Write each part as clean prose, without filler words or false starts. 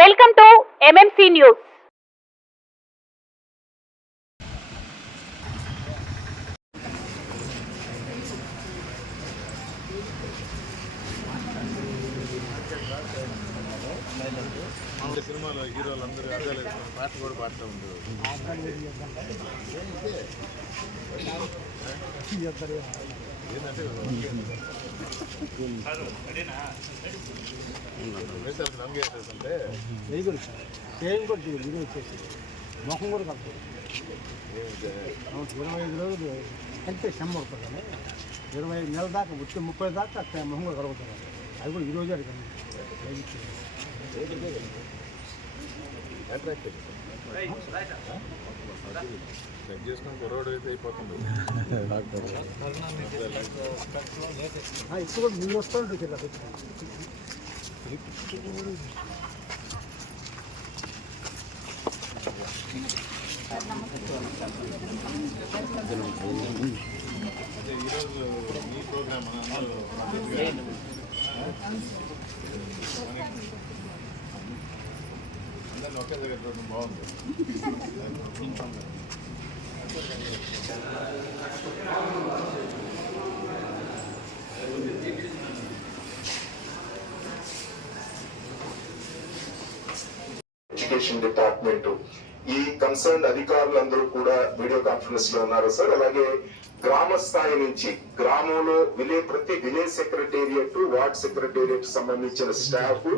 Welcome to MMC news. సినిమాలో హీరోలందరూ అదే పాట కూడా పాడుతూ ఉంటారు. ఏంటంటే రంగు వేసేస్తుంటే మొహం కూడా కలుపుతుంది. 25 రోజులు కంటే శ్రమ పడుతుంది. 25 నెలల దాకా వచ్చి 30 దాకా మొహం కూడా కలుగుతుంది. అది కూడా ఈరోజు అడిగింది. చెక్ చేసుకుని కుర్రోడు అయితే అయిపోతుంది. ఇప్పుడు కూడా మీరు వస్తూ ఉంటుంది ఇలా ఈరోజు మీ ప్రోగ్రామ్ అందరూ ఒకే దగ్గర చూడడం బాగుంది. ఎడ్యుకేషన్ డిపార్ట్మెంట్ ఈ కన్సర్న్ అధికారులందరూ కూడా వీడియో కాన్ఫరెన్స్ లో ఉన్నారు సార్. అలాగే గ్రామ స్థాయి నుంచి గ్రామంలో ప్రతి విలేజ్ సెక్రటేరియట్, వార్డ్ సెక్రటేరియట్ సంబంధించిన స్టాఫ్,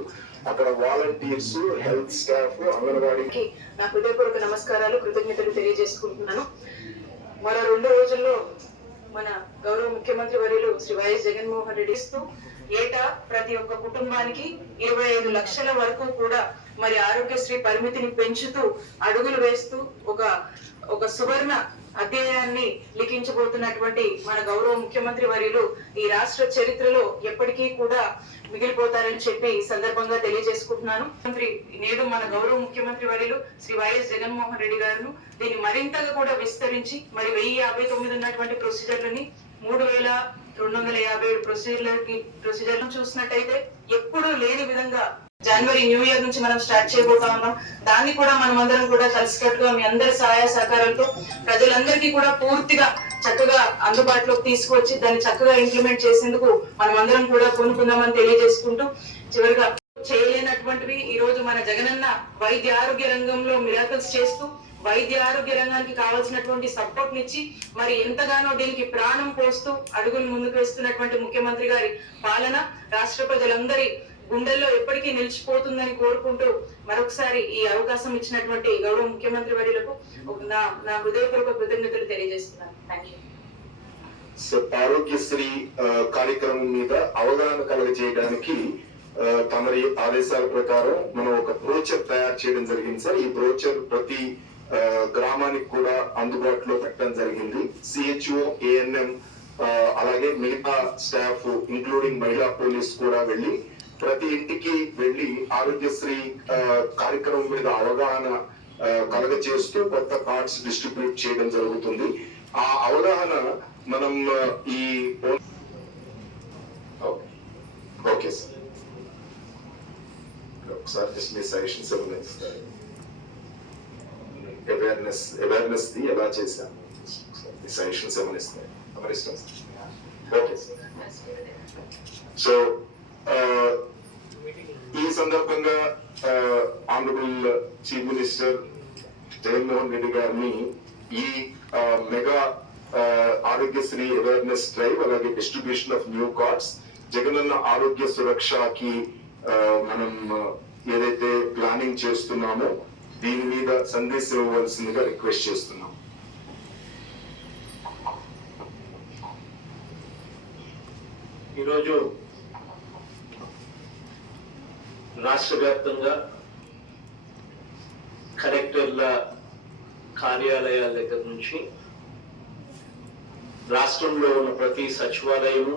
అక్కడ వాలంటీర్స్, హెల్త్ స్టాఫ్, అంగన్వాడీ నా హృదయపూర్వక నమస్కారాలు, కృతజ్ఞతలు తెలియజేసుకుంటున్నాను. మరో 2 రోజుల్లో మన గౌరవ ముఖ్యమంత్రి వర్యులు శ్రీ వైఎస్ జగన్మోహన్ రెడ్డి ఏటా ప్రతి ఒక్క కుటుంబానికి 25 లక్షల వరకు కూడా మరి ఆరోగ్యశ్రీ పరిమితిని పెంచుతూ అడుగులు వేస్తూ ఒక సువర్ణ అధ్యాయాన్ని లిఖించబోతున్నటువంటి మన గౌరవ ముఖ్యమంత్రి వర్యులు ఈ రాష్ట్ర చరిత్రలో ఎప్పటికీ కూడా మిగిలిపోతారని చెప్పి ఈ సందర్భంగా తెలియజేసుకుంటున్నాను. నేడు మన గౌరవ ముఖ్యమంత్రి వర్యులు శ్రీ వైఎస్ జగన్మోహన్ రెడ్డి గారు దీన్ని మరింతగా కూడా విస్తరించి మరి 1059 ఉన్నటువంటి ప్రొసీజర్లని 3257 ప్రొసీజర్లను చూసినట్టయితే ఎప్పుడూ లేని విధంగా జనవరి న్యూ ఇయర్ నుంచి మనం స్టార్ట్ చేయబోతా ఉన్నాం. దాన్ని కూడా మనం అందరం కూడా కలిసికట్టుగా మీ అందరి సహాయ సహకారాలతో ప్రజలందరికీ కూడా పూర్తిగా చక్కగా అందుబాటులోకి తీసుకువచ్చి దాన్ని చక్కగా ఇంప్లిమెంట్ చేసేందుకు మనం అందరం కూడా పూనుకుందామని తెలియజేసుకుంటూ చివరిగా చేయలేనటువంటివి ఈ రోజు మన జగనన్న వైద్య ఆరోగ్య రంగంలో మిరాకిల్స్ చేస్తూ వైద్య ఆరోగ్య రంగానికి కావాల్సినటువంటి సపోర్ట్ నిచ్చి మరి ఎంతగానో దీనికి ప్రాణం పోస్తూ అడుగులు ముందుకు వేస్తున్నటువంటి ముఖ్యమంత్రి గారి పాలన రాష్ట్ర ప్రజలందరి గుండెల్లో ఎప్పటికీ నిలిచిపోతుందని కోరుకుంటూ మరొకసారి ఈ అవకాశం ఇచ్చినటువంటి గౌరవ ముఖ్యమంత్రి వర్యులకు నా హృదయపూర్వక కృతజ్ఞతలు తెలియజేస్తున్నాను. Thank you. ఆరోగ్యశ్రీ కార్యక్రమం మీద అవగాహన కలగజేయడానికి తమరి ఆదేశాల ప్రకారం మనం ఒక బ్రోచర్ తయారు చేయడం జరిగింది సార్. ఈ బ్రోచర్ ప్రతి గ్రామానికి కూడా అందుబాటులో పెట్టడం జరిగింది. సిహెచ్ఓ, ఏఎన్ఎం అలాగే మిగతా స్టాఫ్ ఇంక్లూడింగ్ మహిళా పోలీస్ కూడా వెళ్ళి ప్రతి ఇంటికి వెళ్ళి ఆరోగ్యశ్రీ కార్యక్రమం మీద అవగాహన కలగజేస్తూ కొత్త కార్డ్స్ డిస్ట్రిబ్యూట్ చేయడం జరుగుతుంది. ఆ అవగాహన మనం ఈ ఓకే సార్ ఒకసారి జస్ట్ మీ సజెషన్స్ ఏమైనా ఇస్తారు? అవేర్నెస్ ది ఎలా చేశాం సజెషన్స్ ఏమైనా ఇస్తారు? ఇష్టం సార్. Okay sir. సో ఈ సందర్భంగా honourable chief minister Jaganmohan Reddy గారిని ఈ మెగా ఆరోగ్యశ్రీ అవేర్నెస్ డ్రైవ్ అలాగే distribution of new cards Jagananna ఆరోగ్య సురక్షకి మనం ఏదైతే ప్లానింగ్ చేస్తున్నామో దీని మీద సందేశం ఇవ్వవలసిందిగా రిక్వెస్ట్ చేస్తున్నాం. ఈరోజు రాష్ట్ర వ్యాప్తంగా కలెక్టర్ల కార్యాలయాల దగ్గర నుంచి రాష్ట్రంలో ఉన్న ప్రతి సచివాలయము,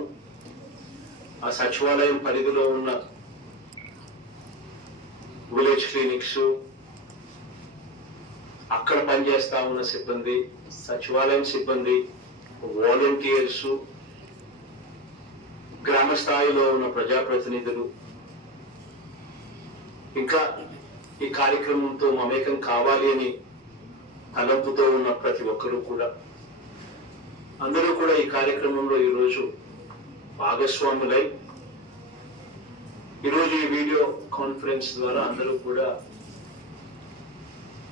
ఆ సచివాలయం పరిధిలో ఉన్న విలేజ్ క్లినిక్స్, అక్కడ పనిచేస్తా ఉన్న సిబ్బంది, సచివాలయం సిబ్బంది, వాలంటీర్స్, గ్రామ స్థాయిలో ఉన్న ప్రజాప్రతినిధులు, ఇంకా ఈ కార్యక్రమంతో మమేకం కావాలి అని తలంపుతో ఉన్న ప్రతి ఒక్కరూ కూడా అందరూ కూడా ఈ కార్యక్రమంలో ఈరోజు భాగస్వాములై ఈరోజు ఈ వీడియో కాన్ఫరెన్స్ ద్వారా అందరూ కూడా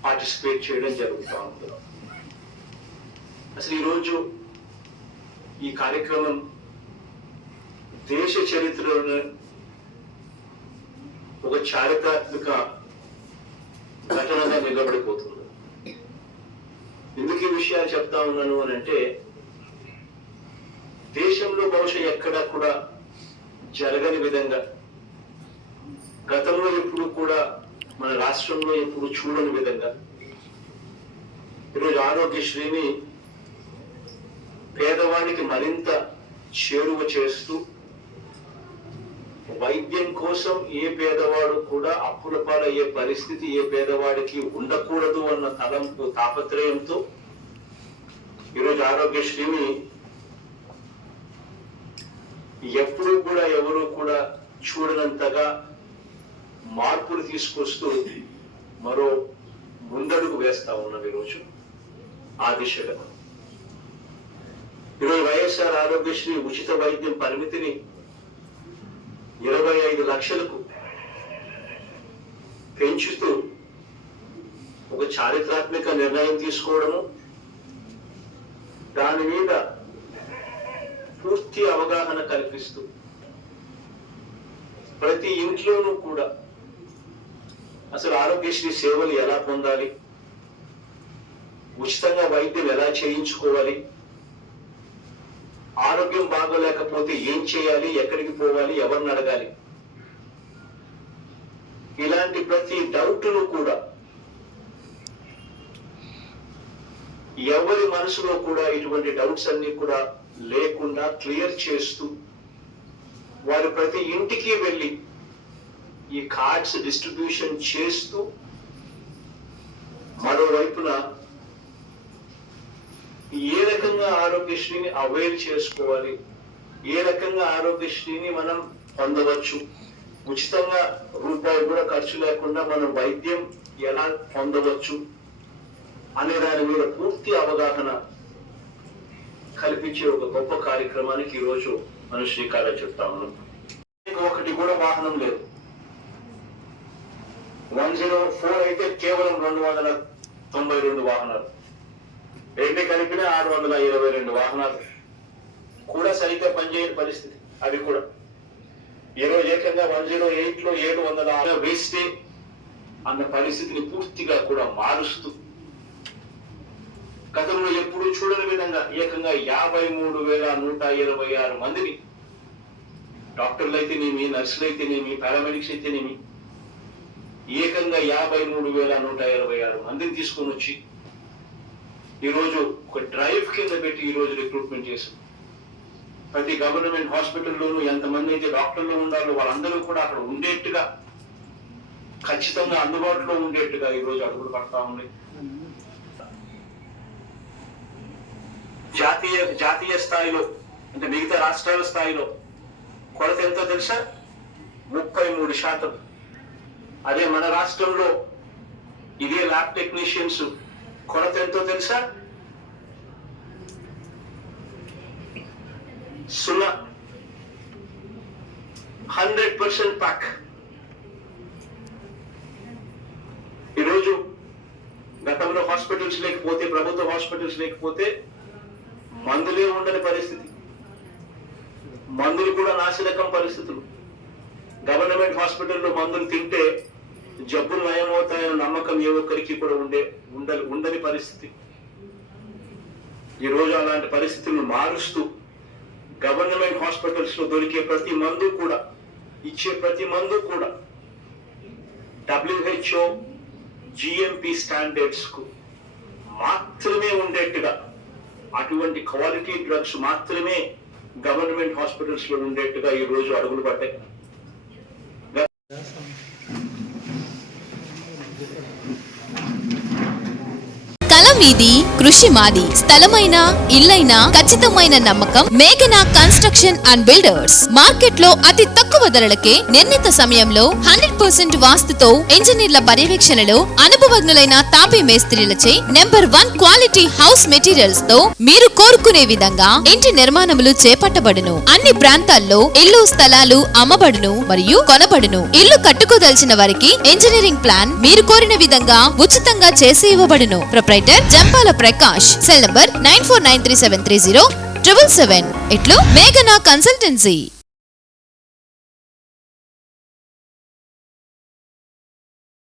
పార్టిసిపేట్ చేయడం జరుగుతూ ఉంది. అసలు ఈరోజు ఈ కార్యక్రమం దేశ చరిత్రలో ఒక చారిత్రాత్మక ఘటనగా నిలబడిపోతుంది. ఎందుకు ఈ విషయాలు చెప్తా ఉన్నాను అని అంటే, దేశంలో బహుశా ఎక్కడా కూడా జరగని విధంగా, గతంలో ఎప్పుడు కూడా మన రాష్ట్రంలో ఎప్పుడు చూడని విధంగా ఈరోజు ఆరోగ్యశ్రీని పేదవాడికి మరింత చేరువ చేస్తూ, వైద్యం కోసం ఏ పేదవాడు కూడా అప్పుల పాలయ్యే పరిస్థితి ఏ పేదవాడికి ఉండకూడదు అన్న తలంపు తాపత్రయంతో ఈరోజు ఆరోగ్యశ్రీని ఎప్పుడూ కూడా ఎవరు కూడా చూడనంతగా మార్పులు తీసుకొస్తూ మరో ముందడుగు వేస్తా ఉన్నాం ఈరోజు ఆ దిశగా. ఈరోజు వైఎస్ఆర్ ఆరోగ్యశ్రీ ఉచిత వైద్యం పరిమితిని 25 లక్షలకు పెంచుతూ ఒక చారిత్రాత్మక నిర్ణయం తీసుకోవడము, దాని మీద పూర్తి అవగాహన కల్పిస్తూ ప్రతి ఇంట్లోనూ కూడా అసలు ఆరోగ్యశ్రీ సేవలు ఎలా పొందాలి, ఉచితంగా వైద్యం ఎలా చేయించుకోవాలి, ఆరోగ్యం బాగోలేకపోతే ఏం చేయాలి, ఎక్కడికి పోవాలి, ఎవరిని అడగాలి, ఇలాంటి ప్రతి డౌట్ను కూడా ఎవరి మనసులో కూడా ఇటువంటి డౌట్స్ అన్ని కూడా లేకుండా క్లియర్ చేస్తూ వారు ప్రతి ఇంటికి వెళ్ళి ఈ కార్డ్స్ డిస్ట్రిబ్యూషన్ చేస్తూ, మరోవైపున ఏ రకంగా ఆరోగ్యశ్రీని అవైల్ చేసుకోవాలి, ఏ రకంగా ఆరోగ్యశ్రీని మనం పొందవచ్చు, ఉచితంగా రూపాయి కూడా ఖర్చు లేకుండా మనం వైద్యం ఎలా పొందవచ్చు అనే దాని మీద పూర్తి అవగాహన కల్పించే ఒక గొప్ప కార్యక్రమానికి ఈరోజు మనం శ్రీకారం చుడతా ఉన్నాం. ఒకటి కూడా వాహనం లేదు. 104 అయితే కేవలం 292 వాహనాలు, రెండు కలిపిన 622 వాహనాలు కూడా సరిగ్గా పనిచేయని పరిస్థితి. అవి కూడా ఈరోజు ఏకంగా 108లో 700 వేస్తే అన్న పరిస్థితిని పూర్తిగా కూడా మారుస్తూ, గతంలో ఎప్పుడూ చూడని విధంగా ఏకంగా 53,126 మందిని, డాక్టర్లు అయితేనేమి, నర్సులు అయితేనేమి, పారామెడిక్స్ అయితేనేమి, ఏకంగా 53,126 మందిని తీసుకొని వచ్చి ఈరోజు ఒక డ్రైవ్ కింద పెట్టి ఈరోజు రిక్రూట్మెంట్ చేశాం. ప్రతి గవర్నమెంట్ హాస్పిటల్లోనూ ఎంతమంది అయితే డాక్టర్లు ఉండాలో వాళ్ళందరూ కూడా అక్కడ ఉండేట్టుగా, ఖచ్చితంగా అందుబాటులో ఉండేట్టుగా ఈరోజు అడుగులు పడతా ఉన్నాయి. జాతీయ స్థాయిలో అంటే మిగతా రాష్ట్రాల స్థాయిలో కొరత ఎంతో తెలుసా? 33%. అదే మన రాష్ట్రంలో ఇదే ల్యాబ్ టెక్నీషియన్స్ కొరత ఎంతో తెలుసా? 0. 100% ప్యాక్. ఈరోజు గతంలో హాస్పిటల్స్ లేకపోతే, ప్రభుత్వ హాస్పిటల్స్ లేకపోతే మందులే ఉండని పరిస్థితి, మందులు కూడా నాసిరకం పరిస్థితులు. గవర్నమెంట్ హాస్పిటల్లో మందులు తింటే జబ్బులు నయమవుతాయన్న నమ్మకం ఏ ఒక్కరికి కూడా ఉండని పరిస్థితి. ఈరోజు అలాంటి పరిస్థితులను మారుస్తూ గవర్నమెంట్ హాస్పిటల్స్ లో దొరికే ప్రతి మందు కూడా, ఇచ్చే ప్రతి మందు కూడా WHO GMP స్టాండర్డ్స్ కు మాత్రమే ఉండేట్టుగా, అటువంటి క్వాలిటీ డ్రగ్స్ మాత్రమే గవర్నమెంట్ హాస్పిటల్స్ లో ఉండేట్టుగా ఈ రోజు అడుగులు పడ్డాయి. స్థలం మీది, కృషి మాది. స్థలమైన, ఇల్లైనా ఖచ్చితమైన నమ్మకం మేఘనా కన్స్ట్రక్షన్ అండ్ బిల్డర్స్. మార్కెట్ లో అతి తక్కువ ధరలకే నిర్ణీత సమయంలో 100% వాస్తుతో ఇంజనీర్ల పర్యవేక్షణలో అనుభవజ్ఞులైన తాపీ మేస్త్రీలచే నెంబర్ 1 క్వాలిటీ హౌస్ మెటీరియల్స్ తో మీరు కోరుకునే విధంగా ఇంటి నిర్మాణములు చేపట్టబడును. అన్ని ప్రాంతాల్లో ఇల్లు స్థలాలు అమ్మబడును మరియు కొనబడును. ఇల్లు కట్టుకోదలిచిన వారికి ఇంజనీరింగ్ ప్లాన్ మీరు కోరిన విధంగా ఉచితంగా చేసి ఇవ్వబడును. Proprietor Jampala Prakash. Cell number 9493730777. ఇట్లు మేఘనా కన్సల్టెన్సీ.